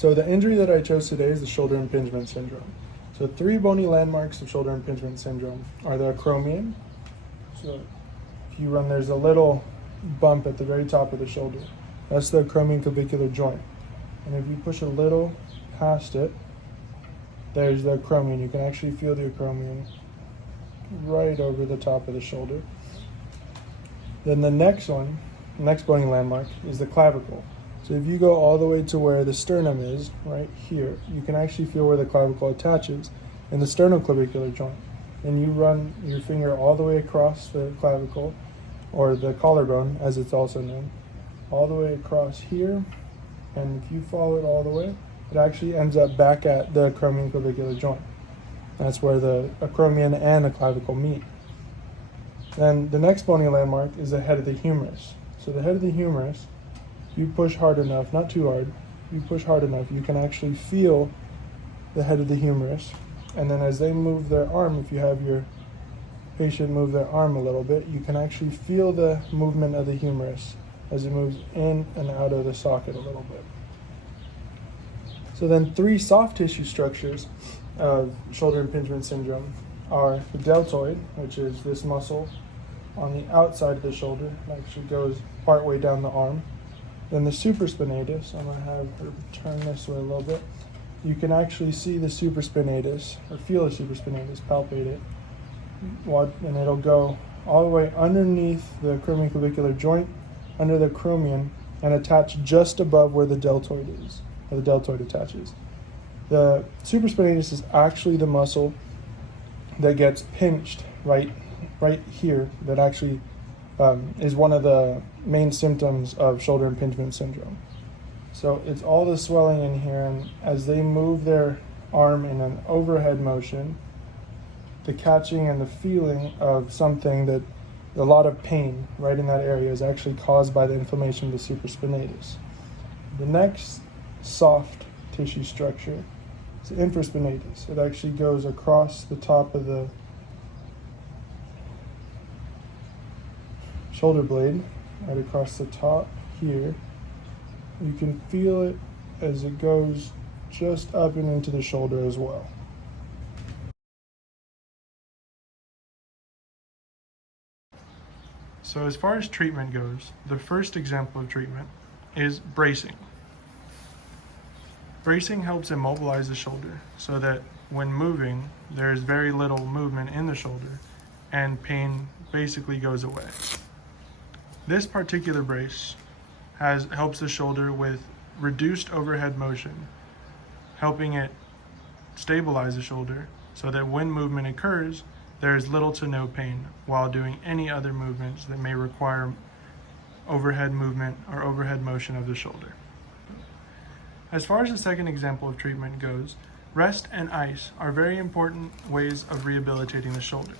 So the injury that I chose today is the shoulder impingement syndrome. So 3 bony landmarks of shoulder impingement syndrome are the acromion. So if you run, there's a little bump at the very top of the shoulder. That's the acromion clavicular joint. And if you push a little past it, there's the acromion. You can actually feel the acromion right over the top of the shoulder. Then the next bony landmark is the clavicle. So if you go all the way to where the sternum is, right here, you can actually feel where the clavicle attaches in the sternoclavicular joint. And you run your finger all the way across the clavicle, or the collarbone as it's also known, all the way across here. And if you follow it all the way, it actually ends up back at the acromion clavicular joint. That's where the acromion and the clavicle meet. Then the next bony landmark is the head of the humerus. So the head of the humerus, you push hard enough, not too hard, you push hard enough, you can actually feel the head of the humerus. And then as they move their arm, if you have your patient move their arm a little bit, you can actually feel the movement of the humerus as it moves in and out of the socket a little bit. So then 3 soft tissue structures of shoulder impingement syndrome are the deltoid, which is this muscle on the outside of the shoulder. It actually goes part way down the arm. Then the supraspinatus, I'm going to have her turn this way a little bit. You can actually see the supraspinatus, or feel the supraspinatus, palpate it, and it'll go all the way underneath the acromioclavicular joint, under the acromion, and attach just above where the deltoid is, where the deltoid attaches. The supraspinatus is actually the muscle that gets pinched right here, that actually is one of the main symptoms of shoulder impingement syndrome. So it's all the swelling in here, and as they move their arm in an overhead motion, the catching and the feeling of something, that a lot of pain right in that area, is actually caused by the inflammation of the supraspinatus. The next soft tissue structure is the infraspinatus. It actually goes across the top of the shoulder blade, right across the top here. You can feel it as it goes just up and into the shoulder as well. So as far as treatment goes, the first example of treatment is bracing. Bracing helps immobilize the shoulder so that when moving, there's very little movement in the shoulder and pain basically goes away. This particular brace helps the shoulder with reduced overhead motion, helping it stabilize the shoulder so that when movement occurs, there is little to no pain while doing any other movements that may require overhead movement or overhead motion of the shoulder. As far as the second example of treatment goes, rest and ice are very important ways of rehabilitating the shoulder.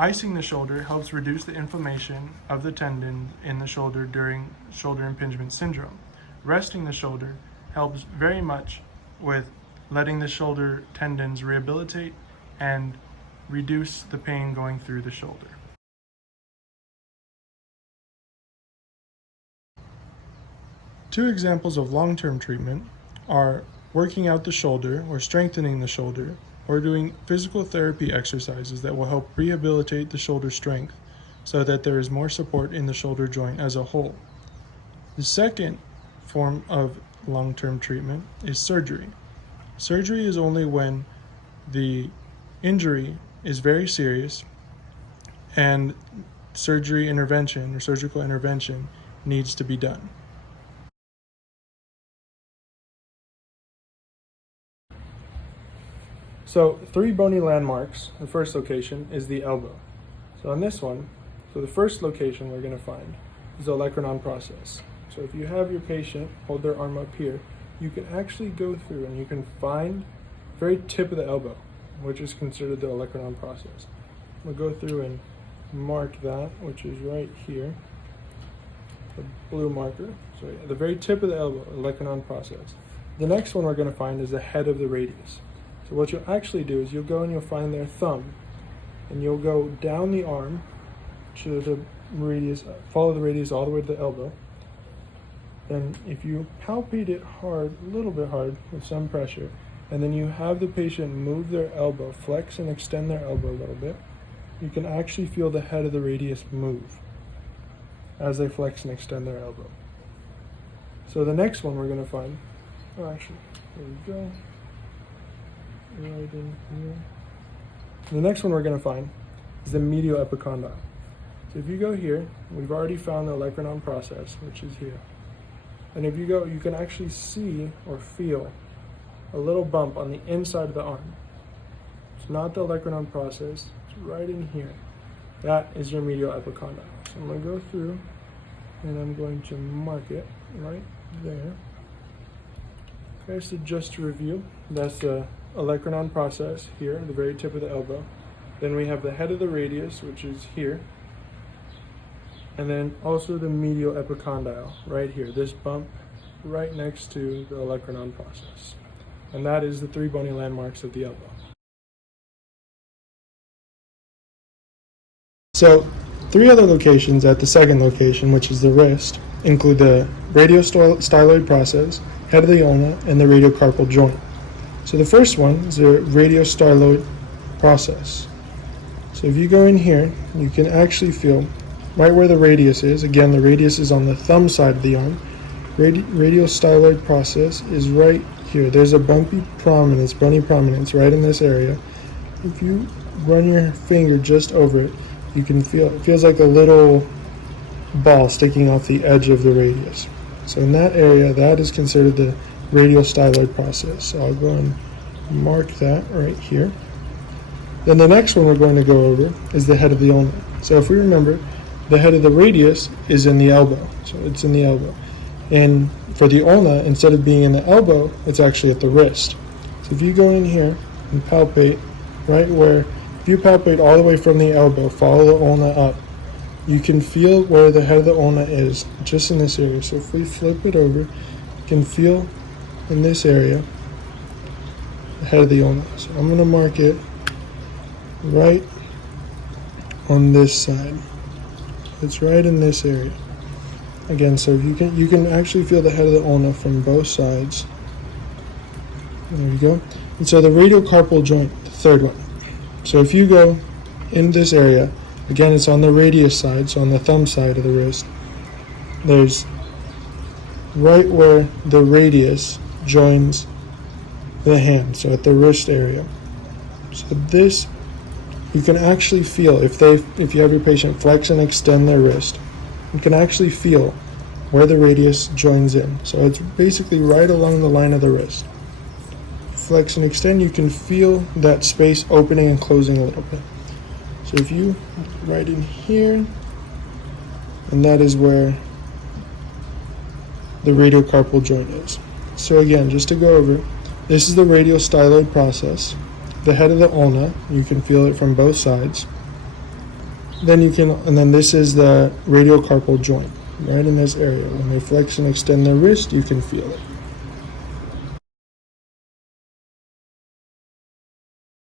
Icing the shoulder helps reduce the inflammation of the tendon in the shoulder during shoulder impingement syndrome. Resting the shoulder helps very much with letting the shoulder tendons rehabilitate and reduce the pain going through the shoulder. Two examples of long-term treatment are working out the shoulder or strengthening the shoulder, or doing physical therapy exercises that will help rehabilitate the shoulder strength so that there is more support in the shoulder joint as a whole. The second form of long-term treatment is surgery. Surgery is only when the injury is very serious and surgery intervention or surgical intervention needs to be done. So 3 bony landmarks. The first location is the elbow. So on this one, the first location we're going to find is the olecranon process. So if you have your patient hold their arm up here, you can actually go through and you can find the very tip of the elbow, which is considered the olecranon process. We'll go through and mark that, which is right here, the blue marker. So yeah, the very tip of the elbow, olecranon process. The next one we're going to find is the head of the radius. So what you'll actually do is you'll go and you'll find their thumb, and you'll go down the arm to the radius, follow the radius all the way to the elbow, then if you palpate it hard, a little bit hard with some pressure, and then you have the patient move their elbow, flex and extend their elbow a little bit, you can actually feel the head of the radius move as they flex and extend their elbow. So the next one we're going to find, there we go, right in here. The next one we're going to find is the medial epicondyle. So if you go here, we've already found the olecranon process, which is here. And if you go, you can actually see or feel a little bump on the inside of the arm. It's not the olecranon process, it's right in here. That is your medial epicondyle. So I'm going to go through and I'm going to mark it right there. Okay, so just to review, that's the olecranon process here, at the very tip of the elbow. Then we have the head of the radius, which is here. And then also the medial epicondyle right here, this bump right next to the olecranon process. And that is the 3 bony landmarks of the elbow. So 3 other locations at the second location, which is the wrist, include the radiostyloid process, head of the ulna, and the radiocarpal joint. So the first one is the radiostyloid process. So if you go in here, you can actually feel right where the radius is. Again, the radius is on the thumb side of the arm. Radiostyloid process is right here. There's a bony prominence right in this area. If you run your finger just over it, you can feel, it feels like a little ball sticking off the edge of the radius. So in that area, that is considered the radiostyloid process. So I'll go and mark that right here. Then the next one we're going to go over is the head of the ulna. So if we remember, the head of the radius is in the elbow, so it's in the elbow. And for the ulna, instead of being in the elbow, it's actually at the wrist. So if you go in here and palpate right where, if you palpate all the way from the elbow, follow the ulna up, you can feel where the head of the ulna is, just in this area. So if we flip it over, you can feel in this area the head of the ulna. So I'm going to mark it right on this side. It's right in this area. Again, so you can actually feel the head of the ulna from both sides. There you go. And so the radiocarpal joint, the third one. So if you go in this area, again, it's on the radius side, so on the thumb side of the wrist. There's right where the radius joins the hand, so at the wrist area. So this, you can actually feel, if you have your patient flex and extend their wrist, you can actually feel where the radius joins in. So it's basically right along the line of the wrist. Flex and extend, you can feel that space opening and closing a little bit. So if you right in here, and that is where the radiocarpal joint is. So again, just to go over, this is the radiostyloid process. The head of the ulna, you can feel it from both sides. Then this is the radiocarpal joint, right in this area. When they flex and extend their wrist, you can feel it.